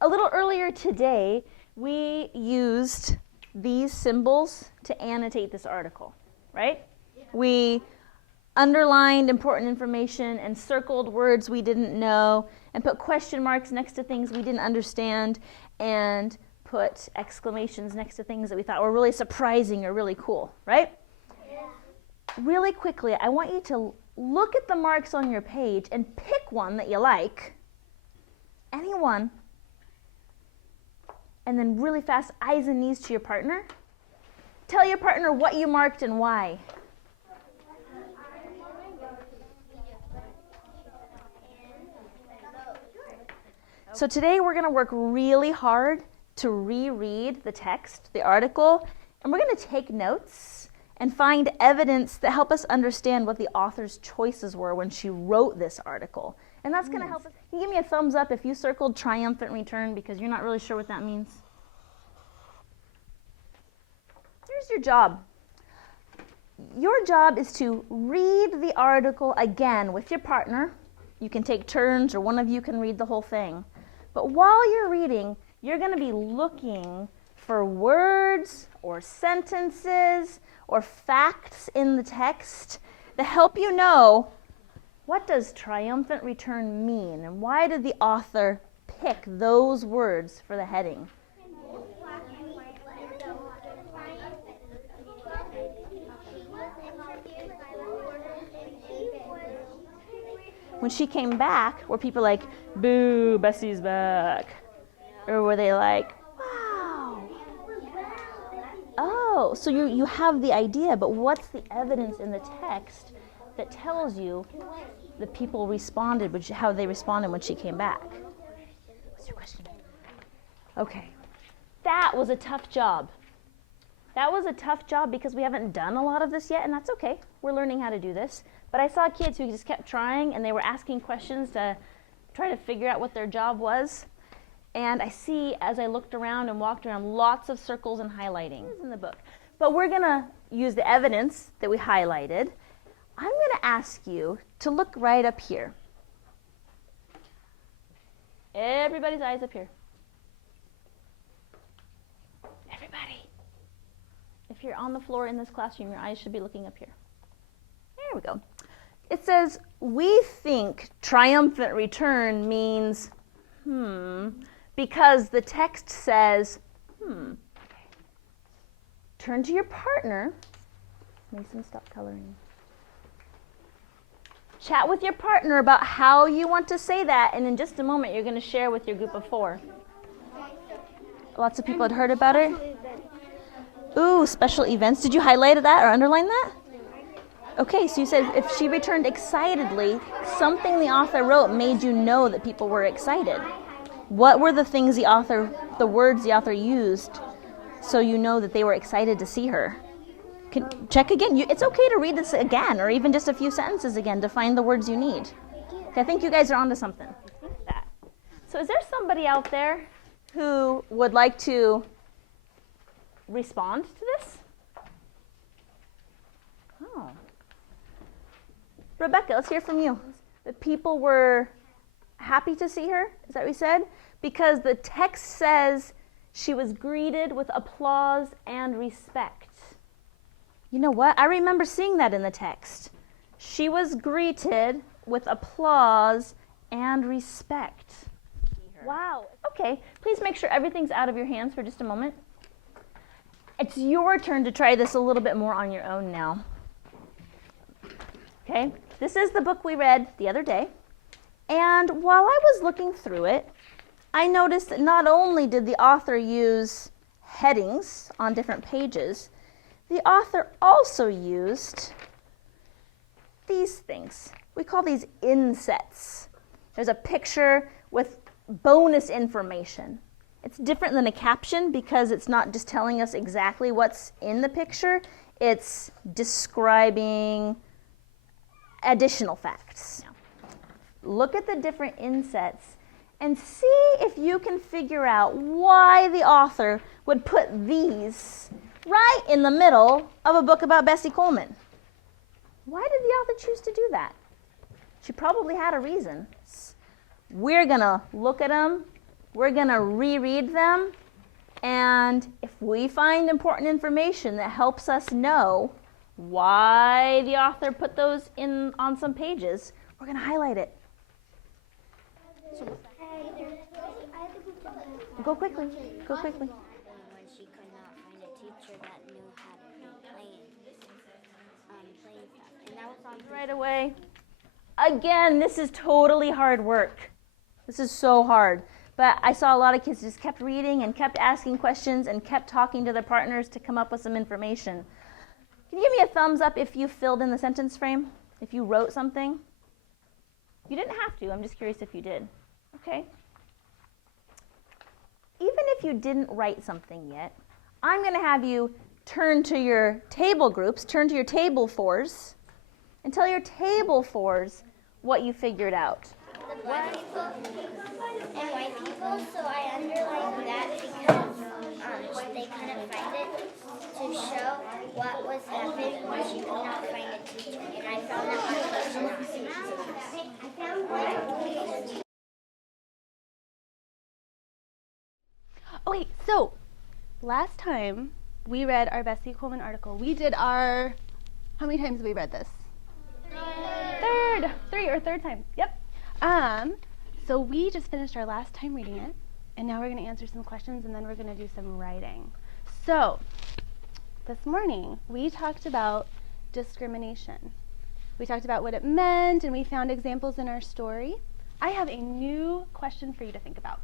A little earlier today, we used these symbols to annotate this article, right? Yeah. We underlined important information and circled words we didn't know and put question marks next to things we didn't understand and put exclamations next to things that we thought were really surprising or really cool, right? Yeah. Really quickly, I want you to look at the marks on your page and pick one that you like, any one, and then really fast, eyes and knees to your partner. Tell your partner what you marked and why. So today we're going to work really hard to reread the text, the article, and we're going to take notes and find evidence that help us understand what the author's choices were when she wrote this article. And that's going to help us. Can you give me a thumbs up if you circled triumphant return because you're not really sure what that means? Here's your job. Your job is to read the article again with your partner. You can take turns or one of you can read the whole thing. But while you're reading, you're going to be looking for words or sentences or facts in the text that help you know what does triumphant return mean and why did the author pick those words for the heading. When she came back, were people like, boo, Bessie's back? Or were they like, wow? Oh, so you have the idea, but what's the evidence in the text that tells you the people responded, how they responded when she came back? What's your question? Okay. That was a tough job. That was a tough job because we haven't done a lot of this yet, and that's okay. We're learning how to do this. But I saw kids who just kept trying, and they were asking questions to try to figure out what their job was. And I see, as I looked around and walked around, lots of circles and highlighting in the book. But we're going to use the evidence that we highlighted. I'm going to ask you to look right up here. Everybody's eyes up here. Everybody. If you're on the floor in this classroom, your eyes should be looking up here. There we go. It says, we think triumphant return means, because the text says, Turn to your partner. Mason, stop coloring. Chat with your partner about how you want to say that, and in just a moment, you're going to share with your group of 4. Lots of people had heard about it. Ooh, special events. Did you highlight that or underline that? Okay, so you said if she returned excitedly, something the author wrote made you know that people were excited. What were the things the words the author used so you know that they were excited to see her? Check again. It's okay to read this again or even just a few sentences again to find the words you need. Okay, I think you guys are onto something. So is there somebody out there who would like to respond to this? Oh. Rebecca, let's hear from you. The people were happy to see her, is that what we said? Because the text says she was greeted with applause and respect. You know what? I remember seeing that in the text. She was greeted with applause and respect. Wow. Okay, please make sure everything's out of your hands for just a moment. It's your turn to try this a little bit more on your own now. Okay, this is the book we read the other day. And while I was looking through it, I noticed that not only did the author use headings on different pages, the author also used these things. We call these insets. There's a picture with bonus information. It's different than a caption because it's not just telling us exactly what's in the picture. It's describing additional facts. Look at the different insets and see if you can figure out why the author would put these right in the middle of a book about Bessie Coleman. Why did the author choose to do that? She probably had a reason. We're going to look at them we're going to reread them, and if we find important information that helps us know why the author put those in on some pages, we're going to highlight it. Go quickly. Go quickly. When she could not find a teacher that knew how to do playing stuff, and that was on Right away. Again, this is totally hard work. This is so hard. But I saw a lot of kids just kept reading and kept asking questions and kept talking to their partners to come up with some information. Can you give me a thumbs up if you filled in the sentence frame? If you wrote something? You didn't have to. I'm just curious if you did. Okay. Even if you didn't write something yet, I'm going to have you turn to your table groups, turn to your table fours, and tell your table fours what you figured out. the black people and white people, so I underlined that because they couldn't find it to show what was happening when she could not find a teacher. And I found that on question. Okay, so last time we read our Bessie Coleman article. We did our, how many times have we read this? Third time. Yep. So we just finished our last time reading it, and now we're going to answer some questions, and then we're going to do some writing. So this morning we talked about discrimination. We talked about what it meant, and we found examples in our story. I have a new question for you to think about.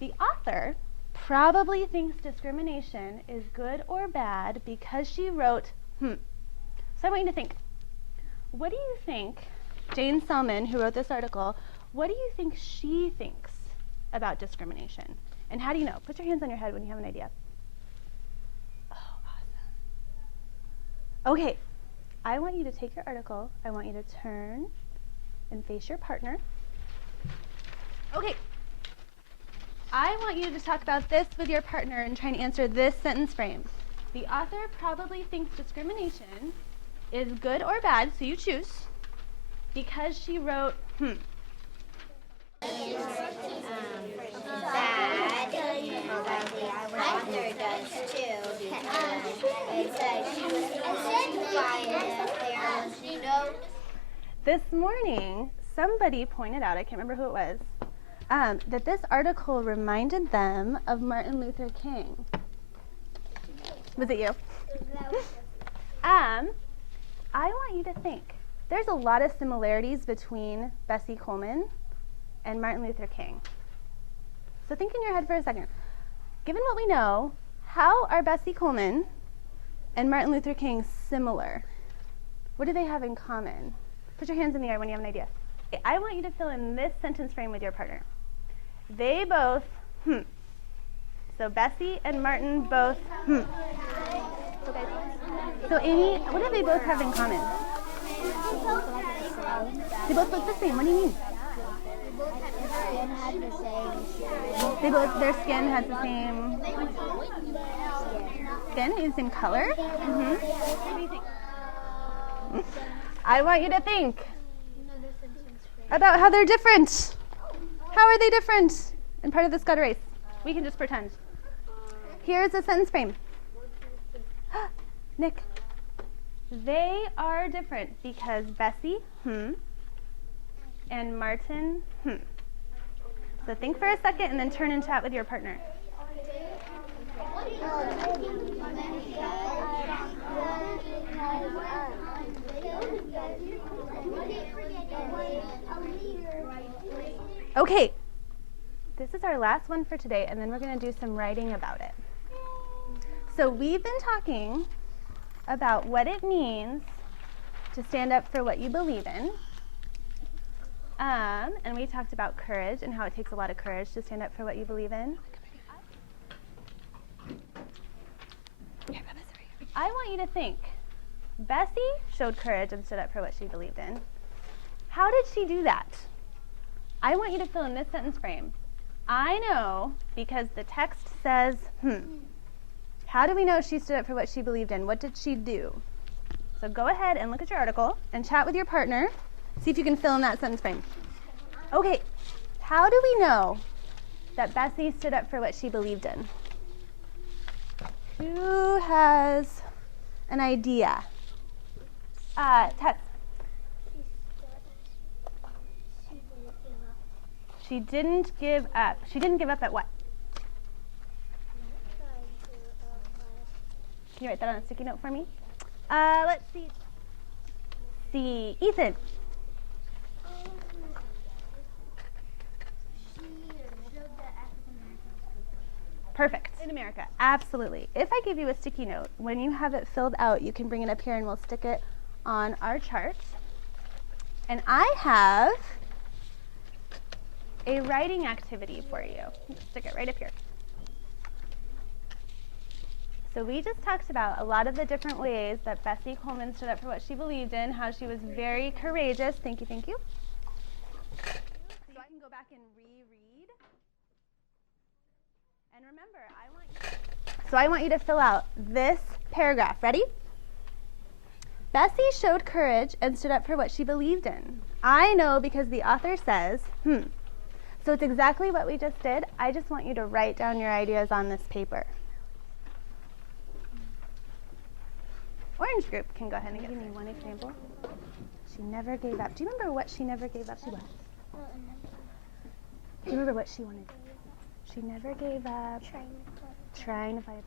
The author probably thinks discrimination is good or bad because she wrote, So I want you to think, what do you think, Jane Selman, who wrote this article, what do you think she thinks about discrimination? And how do you know? Put your hands on your head when you have an idea. Oh, awesome. Okay, I want you to take your article, I want you to turn and face your partner. Okay. I want you to talk about this with your partner and try and answer this sentence frame. The author probably thinks discrimination is good or bad, so you choose, because she wrote, Bad. The author does too, because it says she was trying to find it. This morning, somebody pointed out, I can't remember who it was, that this article reminded them of Martin Luther King. Was it you? I want you to think. There's a lot of similarities between Bessie Coleman and Martin Luther King. So think in your head for a second. Given what we know, how are Bessie Coleman and Martin Luther King similar? What do they have in common? Put your hands in the air when you have an idea. Okay, I want you to fill in this sentence frame with your partner. They both, So Bessie and Martin both, Okay. So Amy, what do they both have in common? They both look the same. What do you mean? Their skin has the same skin, is the same color? What do you think? I want you to think about how they're different. How are they different? And part of this got erased. We can just pretend. Here's a sentence frame. Nick. They are different because Bessie, and Martin, So think for a second and then turn and chat with your partner. Okay, this is our last one for today, and then we're going to do some writing about it. So we've been talking about what it means to stand up for what you believe in. And we talked about courage and how it takes a lot of courage to stand up for what you believe in. I want you to think. Bessie showed courage and stood up for what she believed in. How did she do that? I want you to fill in this sentence frame. I know because the text says, How do we know she stood up for what she believed in? What did she do? So go ahead and look at your article and chat with your partner. See if you can fill in that sentence frame. Okay, how do we know that Bessie stood up for what she believed in? Who has an idea? Tess. She didn't give up. She didn't give up at what? Can you write that on a sticky note for me? Let's see. Ethan. Perfect. In America, absolutely. If I give you a sticky note, when you have it filled out, you can bring it up here and we'll stick it on our chart. And I have a writing activity for you. Stick it right up here. So we just talked about a lot of the different ways that Bessie Coleman stood up for what she believed in, how she was very courageous. Thank you, thank you. So I can go back and reread. And remember, I want you to fill out this paragraph. Ready? Bessie showed courage and stood up for what she believed in. I know because the author says, So it's exactly what we just did. I just want you to write down your ideas on this paper. Orange group can go ahead and give me one example. She never gave up. Do you remember what she never gave up? She was. Do you remember what she wanted? She never gave up. Trying to fight a